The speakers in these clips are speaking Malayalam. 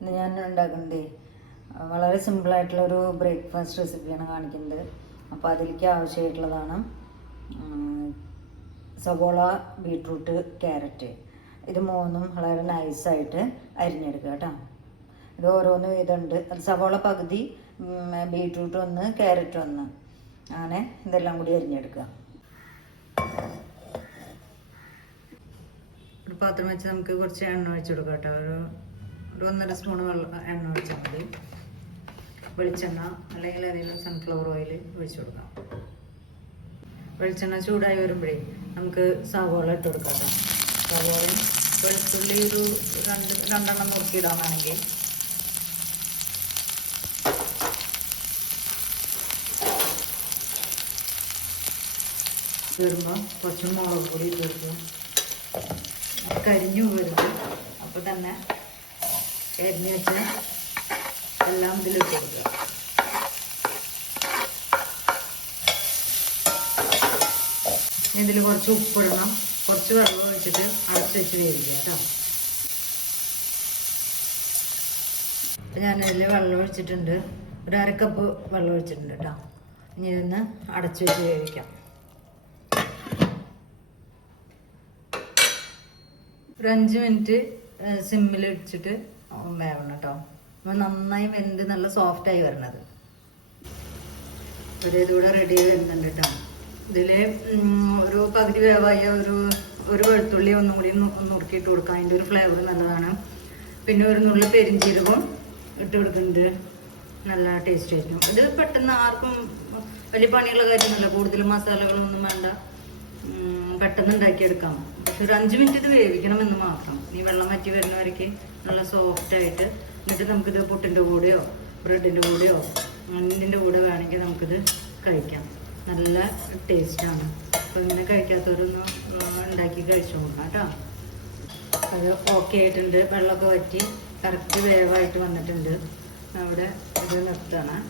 ഇന്ന് ഞാൻ ഉണ്ടാക്കുന്നത് വളരെ സിമ്പിളായിട്ടുള്ളൊരു ബ്രേക്ക്ഫാസ്റ്റ് റെസിപ്പിയാണ് കാണിക്കുന്നത്. അപ്പോൾ അതിലേക്ക് ആവശ്യമായിട്ടുള്ളതാണ് സവോള, ബീട്രൂട്ട്, ക്യാരറ്റ്. ഇത് മൂന്നും വളരെ നൈസായിട്ട് അരിഞ്ഞെടുക്കുക കേട്ടോ. ഇത് ഓരോന്നും ഇതുണ്ട്. അത് സവോള പകുതി, ബീട്രൂട്ട് ഒന്ന്, ക്യാരറ്റ് ഒന്ന്, അങ്ങനെ ഇതെല്ലാം കൂടി അരിഞ്ഞെടുക്കുക. ഒരു പാത്രം വെച്ച് നമുക്ക് കുറച്ച് എണ്ണ ഒഴിച്ച് കൊടുക്കാം കേട്ടോ. ഒരു 1.5 സ്പൂൺ എണ്ണ ഒഴിച്ചാൽ മതി. വെളിച്ചെണ്ണ അല്ലെങ്കിൽ ഏതെങ്കിലും സൺഫ്ലവർ ഓയിൽ ഒഴിച്ചു കൊടുക്കാം. വെളിച്ചെണ്ണ ചൂടായി വരുമ്പോഴേ നമുക്ക് സവോള ഇട്ട് കൊടുക്കാം കേട്ടോ. സവോളയും വെളുത്തുള്ളി ഒരു രണ്ടെണ്ണം നോക്കിയിടാനാണെങ്കിൽ വരുമ്പോൾ കുറച്ച് മുളക് പൊടി ഇട്ട് കൊടുക്കും. കരിഞ്ഞു പോകരുത്. അപ്പോൾ തന്നെ കരിഞ്ഞ് വെച്ച് എല്ലാം ഇതിലിട്ട് കൊടുക്കുക. ഇതിൽ കുറച്ച് ഉപ്പിടണം, കുറച്ച് വെള്ളം ഒഴിച്ചിട്ട് അടച്ച് വെച്ച് വേവിക്കുക കേട്ടോ. അപ്പം ഞാനതിൽ വെള്ളം ഒഴിച്ചിട്ടുണ്ട്, ഒരു 1/2 കപ്പ് വെള്ളം ഒഴിച്ചിട്ടുണ്ട് കേട്ടോ. ഇനി ഇതൊന്ന് അടച്ച് വെച്ച് വേവിക്കാം. ഒരു 5 മിനിറ്റ് സിമ്മിൽ ഇടിച്ചിട്ട് വേവണം കേട്ടോ. നന്നായി വെന്ത് നല്ല സോഫ്റ്റായി വരണത്. ഇതുകൂടെ റെഡി ആയി വരുന്നുണ്ട് കേട്ടോ. ഇതിൽ ഒരു പകുതി വേവായ ഒരു വെളുത്തുള്ളി ഒന്നും കൂടി നുറുക്കിയിട്ട് കൊടുക്കാം. അതിൻ്റെ ഒരു ഫ്ലേവർ നല്ലതാണ്. പിന്നെ ഒരു നുള്ളി പെരിഞ്ചീരകവും ഇട്ട് കൊടുക്കുന്നുണ്ട്, നല്ല ടേസ്റ്റ് ആയിരിക്കും. ഇത് പെട്ടെന്ന് ആർക്കും വലിയ പണിയുള്ള കാര്യമൊന്നുമില്ല, കൂടുതൽ മസാലകളൊന്നും വേണ്ട, പെട്ടെന്ന് ഉണ്ടാക്കിയെടുക്കാം. പക്ഷെ ഒരു 5 മിനിറ്റ് ഇത് വേവിക്കണമെന്ന് മാത്രം. ഈ വെള്ളം വറ്റി വരുന്നവരേക്ക് നല്ല സോഫ്റ്റായിട്ട്. എന്നിട്ട് നമുക്കിത് പുട്ടിൻ്റെ കൂടെയോ ബ്രെഡിൻ്റെ കൂടെയോ എന്തിൻ്റെ കൂടെ വേണമെങ്കിൽ നമുക്കിത് കഴിക്കാം. നല്ല ടേസ്റ്റാണ്. അപ്പോൾ ഇങ്ങനെ കഴിക്കാത്തവരൊന്ന് ഉണ്ടാക്കി കഴിച്ചു നോക്കാം കേട്ടോ. അത് ഓക്കെ ആയിട്ടുണ്ട്. വെള്ളമൊക്കെ വറ്റി കറക്റ്റ് വേവായിട്ട് വന്നിട്ടുണ്ട്. അവിടെ ഇത് നിർത്തണം.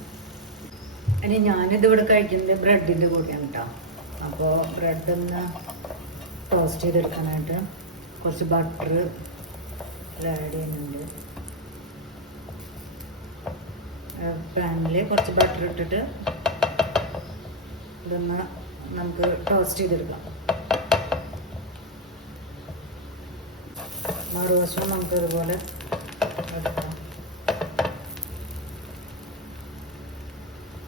ഇനി ഞാനിതിവിടെ കഴിക്കുന്നത് ബ്രെഡിൻ്റെ കൂടെയാണ് കേട്ടോ. അപ്പോൾ ബ്രെഡൊന്ന് ടോസ്റ്റ് ചെയ്തെടുക്കാനായിട്ട് കുറച്ച് ബട്ടർ ആഡ് ചെയ്യുന്നുണ്ട്. പാനിൽ കുറച്ച് ബട്ടർ ഇട്ടിട്ട് ഇതൊന്ന് നമുക്ക് ടോസ്റ്റ് ചെയ്തെടുക്കാം. മറുവശം നമുക്ക് ഇതുപോലെ എടുക്കാം.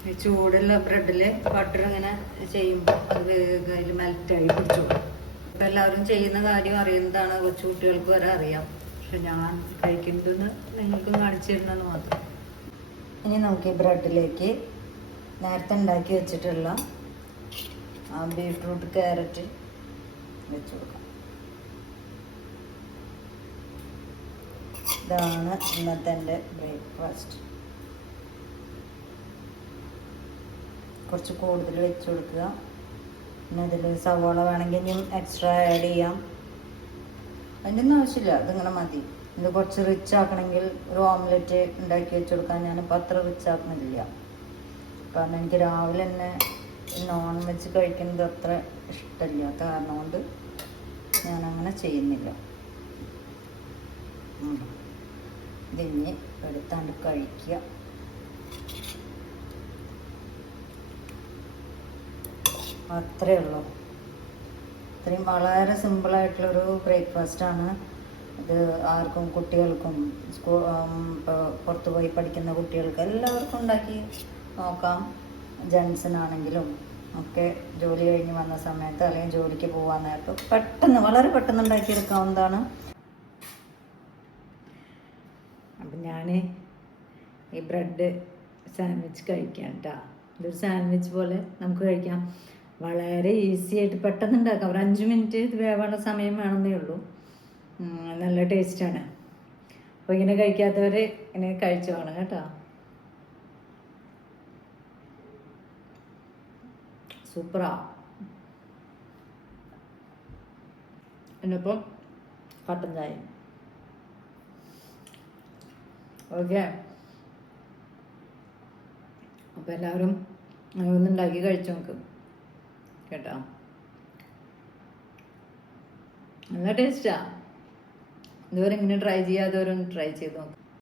ഈ ചൂടുള്ള ബ്രെഡിൽ ബട്ടർ ഇങ്ങനെ ചെയ്യുമ്പോൾ അത് അതിൽ മെൽറ്റായി പിടിച്ചു. ഇപ്പം എല്ലാവരും ചെയ്യുന്ന കാര്യം അറിയുന്നതാണ്, കൊച്ചു കുട്ടികൾക്ക് വരെ അറിയാം. പക്ഷെ ഞാൻ കഴിക്കുന്നതെന്ന് നിങ്ങൾക്കും കാണിച്ചു തരണമെന്ന് മാത്രം. ഇനി നമുക്ക് ഈ ബ്രെഡിലേക്ക് നേരത്തെ ഉണ്ടാക്കി വെച്ചിട്ടുള്ള ബീട്രൂട്ട്, ക്യാരറ്റ് വെച്ച് കൊടുക്കാം. ഇതാണ് ഇന്നത്തെ എൻ്റെ ബ്രേക്ക്ഫാസ്റ്റ്. കുറച്ച് കൂടുതൽ വെച്ച് കൊടുക്കുക. പിന്നെ അതിൽ സവാള വേണമെങ്കിൽ ഇനിയും എക്സ്ട്രാ ആഡ് ചെയ്യാം. അതിൻ്റെ ഒന്നും ആവശ്യമില്ല, അതിങ്ങനെ മതി. ഇത് കുറച്ച് റിച്ച് ആക്കണമെങ്കിൽ ഒരു ഓംലെറ്റ് ഉണ്ടാക്കി വെച്ച് കൊടുക്കാൻ ഞാനിപ്പോൾ അത്ര റിച്ച് ആക്കണില്ല. കാരണം എനിക്ക് രാവിലെ തന്നെ നോൺ വെജ് കഴിക്കുന്നത് അത്ര ഇഷ്ടമില്ലാത്ത കാരണം കൊണ്ട് ഞാനങ്ങനെ ചെയ്യുന്നില്ല. ഇതിഞ്ഞ് എടുത്താണ്ട് കഴിക്കുക. അത്രയേ ഉള്ളൂ. ഇത്രയും വളരെ സിമ്പിളായിട്ടുള്ളൊരു ബ്രേക്ക്ഫാസ്റ്റാണ് ഇത്. ആർക്കും, കുട്ടികൾക്കും, പുറത്ത് പോയി പഠിക്കുന്ന കുട്ടികൾക്ക് എല്ലാവർക്കും ഉണ്ടാക്കി നോക്കാം. ജെൻസിനാണെങ്കിലും ഒക്കെ ജോലി കഴിഞ്ഞ് വന്ന സമയത്ത് അല്ലെങ്കിൽ ജോലിക്ക് പോകാൻ നേരത്ത് പെട്ടെന്ന്, വളരെ പെട്ടെന്ന് ഉണ്ടാക്കിയെടുക്കാവുന്നതാണ്. അപ്പം ഞാൻ ഈ ബ്രെഡ് സാൻഡ്വിച്ച് കഴിക്കാം കേട്ടോ. ഇതൊരു സാൻഡ്വിച്ച് പോലെ നമുക്ക് കഴിക്കാം. വളരെ ഈസി ആയിട്ട് പെട്ടെന്ന് ഉണ്ടാക്കാം. ഒരു 5 മിനിറ്റ് ഇത് വേവാനുള്ള സമയം വേണമെന്നേ ഉള്ളൂ. നല്ല ടേസ്റ്റാണ്. അപ്പോൾ ഇങ്ങനെ കഴിക്കാത്തവർ ഇങ്ങനെ കഴിച്ചു വേണം കേട്ടോ. സൂപ്പറാ. എന്നിപ്പം കട്ടൻ ചായ. ഓക്കെ. അപ്പോൾ എല്ലാവരും ഒന്ന് ഉണ്ടാക്കി കഴിച്ചു നോക്കും കേട്ടോ. നല്ല ടേസ്റ്റാ. ഇതുവരെ ഇങ്ങനെ ട്രൈ ചെയ്യാത്തവരൊന്ന് ട്രൈ ചെയ്ത് നോക്കും.